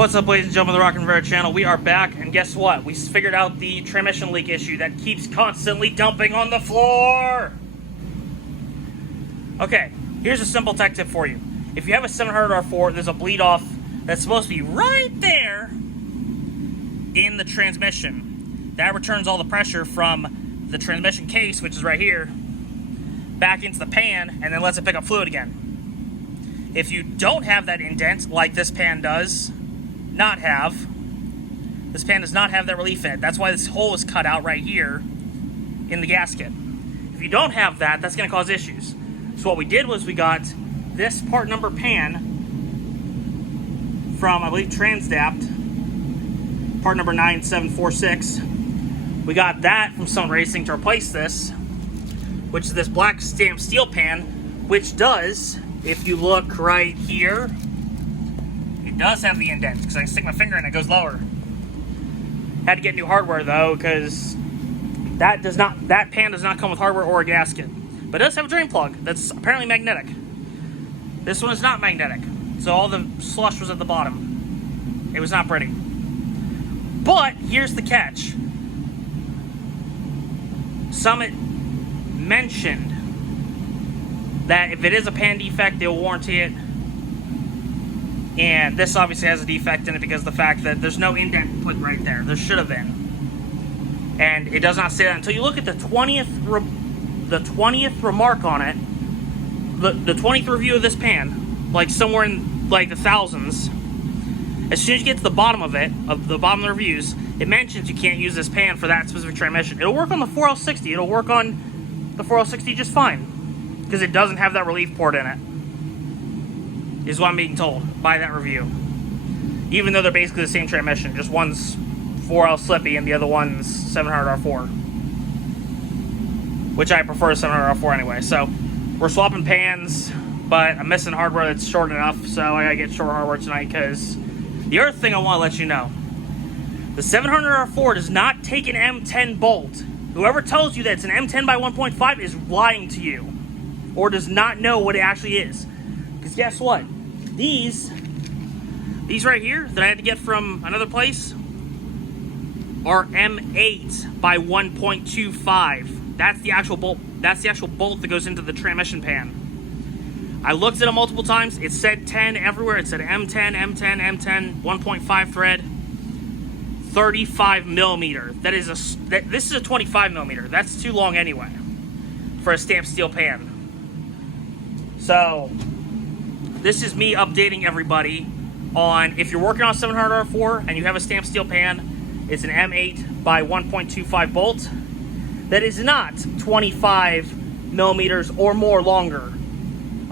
What's up, ladies and gentlemen of the Rock and Rare channel? We are back, and guess what? We figured out the transmission leak issue that keeps constantly dumping on the floor! Okay, here's a simple tech tip for you. If you have a 700R4, there's a bleed off that's supposed to be right there in the transmission. That returns all the pressure from the transmission case, which is right here, back into the pan, and then lets it pick up fluid again. If you don't have that indent, like this pan does not have, this pan does not have that relief in it. That's why this hole is cut out right here in the gasket. If you don't have that, that's going to cause issues. So what we did was we got this part number pan from, I believe, Transdapt, part number 9746. We got that from Sun Racing to replace this, which is this black stamped steel pan, which does, if you look right here, it does have the indent, because I stick my finger in it, it goes lower. Had to get new hardware though, because that pan does not come with hardware or a gasket. But it does have a drain plug that's apparently magnetic. This one is not magnetic, so all the slush was at the bottom. It was not pretty. But here's the catch. Summit mentioned that if it is a pan defect, they will warranty it. And this obviously has a defect in it because of the fact that there's no indent put right there. There should have been. And it does not say that until you look at the 20th remark on it. The 20th review of this pan, like somewhere in like the thousands. As soon as you get to the bottom of it, of the bottom of the reviews, it mentions you can't use this pan for that specific transmission. It'll work on the 4L60. It'll work on the 4L60 just fine, because it doesn't have that relief port in it, is what I'm being told by that review. Even though they're basically the same transmission, just one's 4L slippy and the other one's 700R4, which I prefer 700R4 anyway. So we're swapping pans, but I'm missing hardware that's short enough, so I gotta get short hardware tonight. Because the other thing I want to let you know, the 700R4 does not take an M10 bolt. Whoever tells you that it's an M10 by 1.5 is lying to you, or does not know what it actually is. Because guess what? These right here that I had to get from another place are M8 by 1.25. That's the actual bolt. That's the actual bolt that goes into the transmission pan. I looked at it multiple times. It said 10 everywhere. It said M10, M10, M10, 1.5 thread, 35 millimeter. This is a 25 millimeter. That's too long anyway for a stamped steel pan. So this is me updating everybody on, if you're working on 700R4 and you have a stamped steel pan, it's an M8 by 1.25 bolt that is not 25 millimeters or more longer,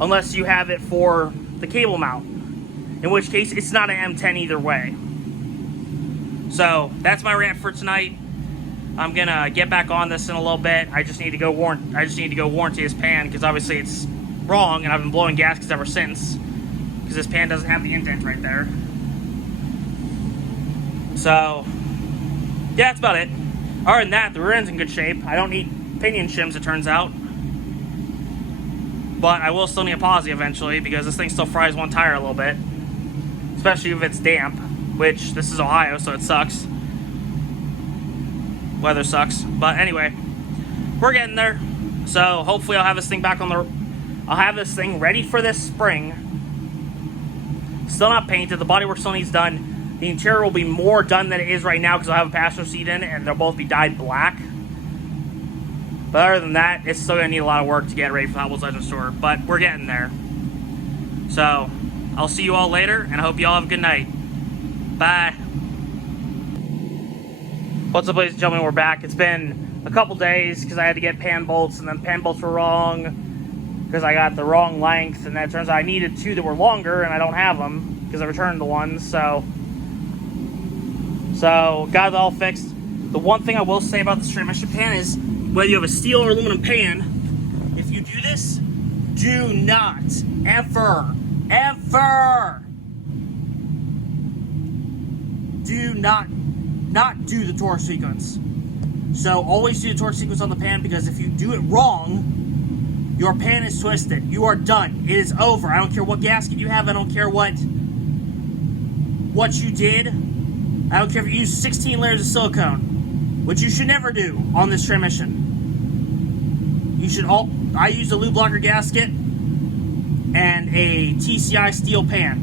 unless you have it for the cable mount, in which case it's not an M10 either way. So that's my rant for tonight. I'm gonna get back on this in a little bit. I just need to go warranty this pan, because obviously it's wrong, and I've been blowing gaskets ever since, because this pan doesn't have the indent right there. So yeah, that's about it. Other than that, the rear end's in good shape. I don't need pinion shims, it turns out, but I will still need a posi eventually, because this thing still fries one tire a little bit, especially if it's damp, which this is Ohio, so it sucks. Weather sucks. But anyway, we're getting there. So hopefully I'll have this thing back on the, I'll have this thing ready for this spring. Still not painted. The bodywork still needs done. The interior will be more done than it is right now, because I'll have a passenger seat in it, and they'll both be dyed black. But other than that, it's still going to need a lot of work to get ready for the Hot Wheels Legends Tour. But we're getting there. So I'll see you all later, and I hope you all have a good night. Bye. What's up, ladies and gentlemen? We're back. It's been a couple days, because I had to get pan bolts, and then pan bolts were wrong, because I got the wrong length, and then it turns out I needed two that were longer, and I don't have them, because I returned the ones. So got it all fixed. The one thing I will say about this transmission pan is, whether you have a steel or aluminum pan, if you do this, do not ever do not do the torque sequence. So always do the torque sequence on the pan, because if you do it wrong, your pan is twisted. You are done. It is over. I don't care what gasket you have. I don't care what what you did, I don't care if you use 16 layers of silicone, which you should never do on this transmission. You should I used a lube blocker gasket and a TCI steel pan,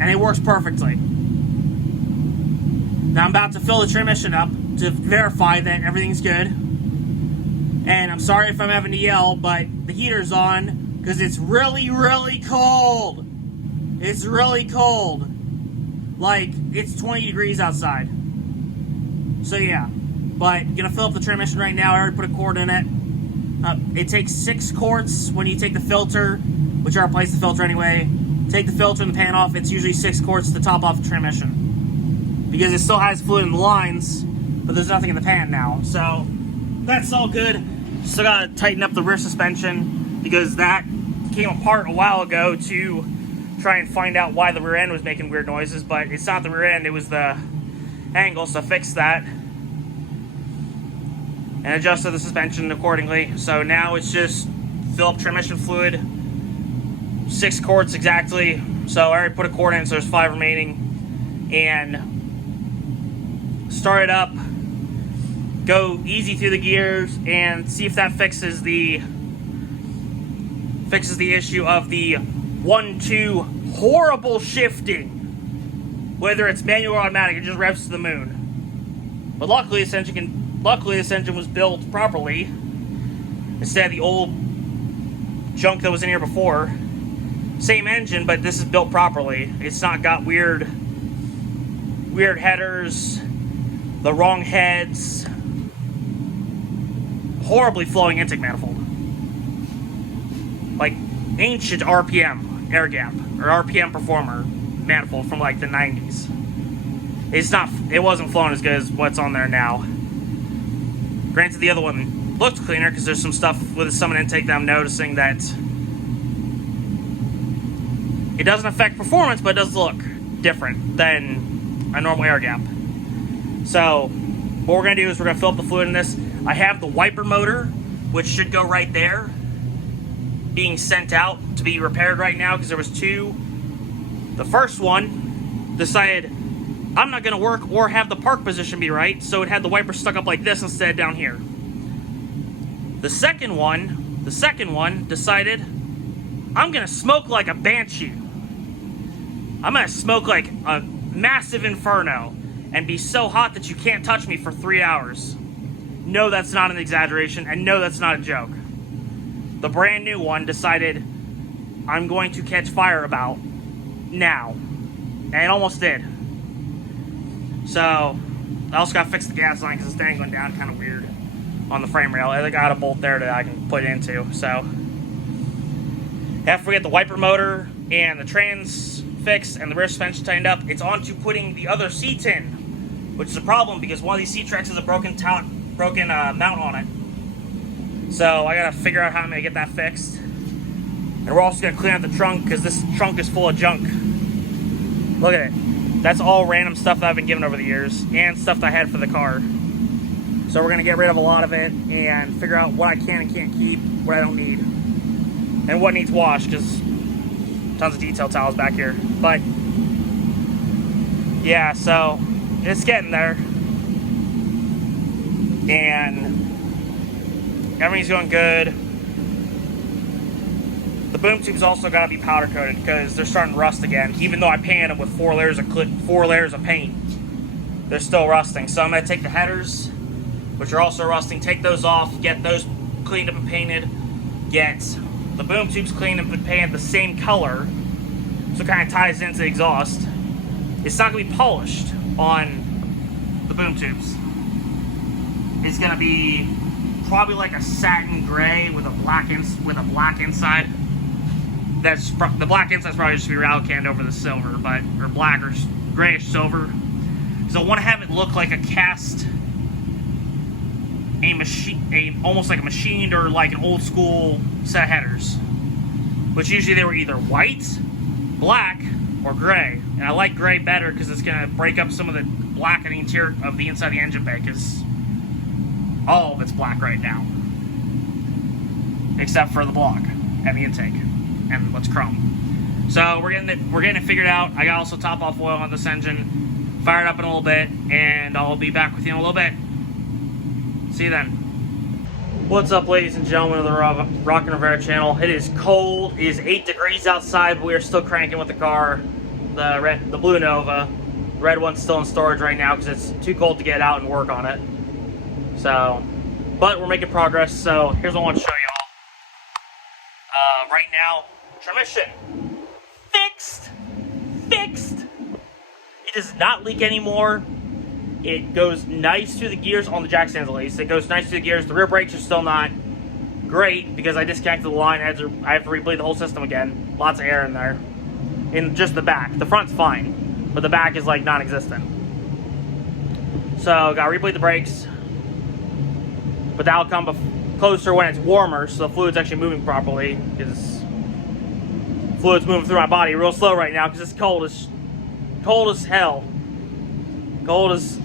and it works perfectly. Now I'm about to fill the transmission up to verify that everything's good. And I'm sorry if I'm having to yell, but the heater's on because it's really, really cold. It's really cold. Like, it's 20 degrees outside. So yeah, but gonna fill up the transmission right now. I already put a cord in it. It takes 6 quarts when you take the filter, which I replaced the filter anyway. Take the filter and the pan off. It's usually 6 quarts to top off the transmission, because it still has fluid in the lines, but there's nothing in the pan now. So that's all good. Still gotta tighten up the rear suspension, because that came apart a while ago to try and find out why the rear end was making weird noises, but it's not the rear end, it was the angle, so I fixed that and adjusted the suspension accordingly. So now it's just fill up transmission fluid, 6 quarts exactly. So I already put a quart in, so there's 5 remaining, and start it up, go easy through the gears, and see if that fixes the issue of the 1-2 horrible shifting. Whether it's manual or automatic, it just revs to the moon. But luckily this engine was built properly, instead of the old junk that was in here before. Same engine, but this is built properly. It's not got weird headers, the wrong heads, horribly flowing intake manifold, like ancient RPM air gap or RPM performer manifold from like the 90s. It wasn't flowing as good as what's on there now. Granted, the other one looked cleaner because there's some stuff with the summon intake that I'm noticing that it doesn't affect performance, but it does look different than a normal air gap. So what we're going to do is we're going to fill up the fluid in this. I have the wiper motor, which should go right there, being sent out to be repaired right now, because there was 2. The first one decided I'm not going to work or have the park position be right, so it had the wiper stuck up like this instead down here. The second one decided I'm going to smoke like a banshee. I'm going to smoke like a massive inferno and be so hot that you can't touch me for 3 hours. No, that's not an exaggeration, and no, that's not a joke. The brand new one decided I'm going to catch fire about now, and it almost did. So I also got to fix the gas line because it's dangling down kind of weird on the frame rail. I got a bolt there that I can put it into. So after we get the wiper motor and the trans fixed and the rear suspension tightened up, it's on to putting the other seats in, which is a problem because one of these seat tracks has a broken mount on it. So I gotta figure out how I'm gonna get that fixed. And we're also gonna clean out the trunk because this trunk is full of junk. Look at it. That's all random stuff that I've been given over the years and stuff that I had for the car. So we're gonna get rid of a lot of it and figure out what I can and can't keep, what I don't need, and what needs washed, because tons of detail towels back here. But yeah, so it's getting there, and everything's going good. The boom tubes also got to be powder coated because they're starting to rust again. Even though I painted them with 4 layers of paint, they're still rusting. So I'm going to take the headers, which are also rusting, take those off, get those cleaned up and painted, get the boom tubes cleaned and painted the same color, so it kind of ties into the exhaust. It's not going to be polished on the boom tubes. It's going to be probably like a satin gray with a black inside. That's the black inside is probably just be Ralcanned over the silver, or black or grayish silver. So I want to have it look like a cast, almost like a machined or like an old school set of headers, which usually they were either white, black, or gray. And I like gray better because it's going to break up some of the black in the interior of the inside of the engine bay, because all of it's black right now, except for the block and the intake and what's chrome. So we're getting it figured out. I got also top off oil on this engine, fired up in a little bit, and I'll be back with you in a little bit. See you then. What's up, ladies and gentlemen of the Rock and Rivera channel? It is cold. It is 8 degrees outside, but we are still cranking with the car. The Blue Nova. The red one's still in storage right now because it's too cold to get out and work on it. So, but we're making progress. So here's what I want to show y'all. Right now, transmission fixed. It does not leak anymore. It goes nice through the gears on the jack stands, at least. It goes nice through the gears. The rear brakes are still not great because I disconnected the line. I have to rebleed the whole system again. Lots of air in there. In just the back. The front's fine, but the back is like non-existent. So got to rebleed the brakes, but that'll come closer when it's warmer, so the fluid's actually moving properly. Because fluid's moving through my body real slow right now because it's cold as hell. Cold as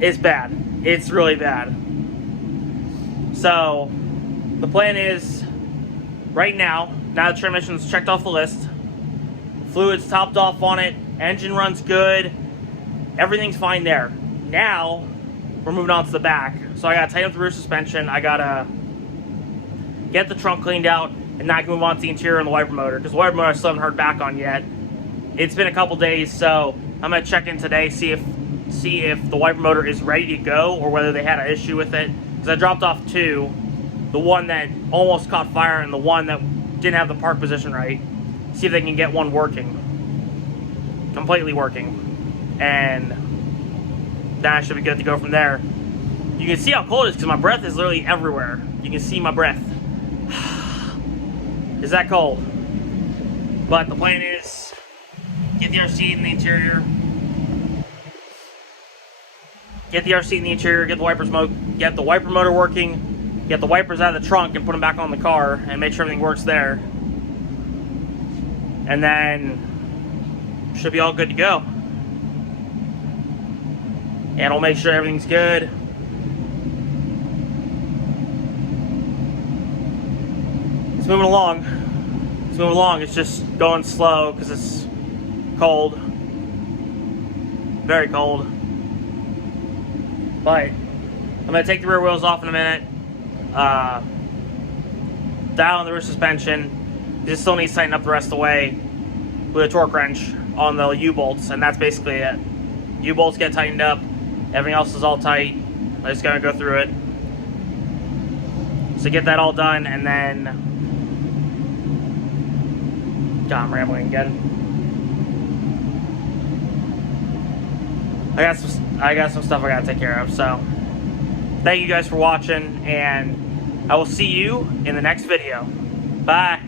it's bad. It's really bad. So the plan is right now the transmission's checked off the list, fluid's topped off on it, engine runs good, everything's fine there. Now we're moving on to the back. So I gotta tighten up the rear suspension, I gotta get the trunk cleaned out, and now I can move on to the interior and the wiper motor, because the wiper motor I still haven't heard back on yet. It's been a couple days, so I'm gonna check in today, see if the wiper motor is ready to go or whether they had an issue with it. Because I dropped off two, the one that almost caught fire and the one that didn't have the park position right. See if they can get one working, completely working, and then I should be good to go from there. You can see how cold it is because my breath is literally everywhere. You can see my breath. It's that cold. But the plan is get the RC in the interior. Get the RC in the interior, get the wiper motor working, get the wipers out of the trunk and put them back on the car and make sure everything works there. And then should be all good to go. And I'll make sure everything's good. It's moving along. It's just going slow because it's cold. Very cold. But I'm going to take the rear wheels off in a minute. Dial on the rear suspension. Just still needs to tighten up the rest of the way with a torque wrench on the U-bolts, and that's basically it. U-bolts get tightened up. Everything else is all tight. I just got to go through it. So get that all done, and then... God, I'm rambling again. I got some stuff I gotta take care of. So thank you guys for watching, and I will see you in the next video. Bye.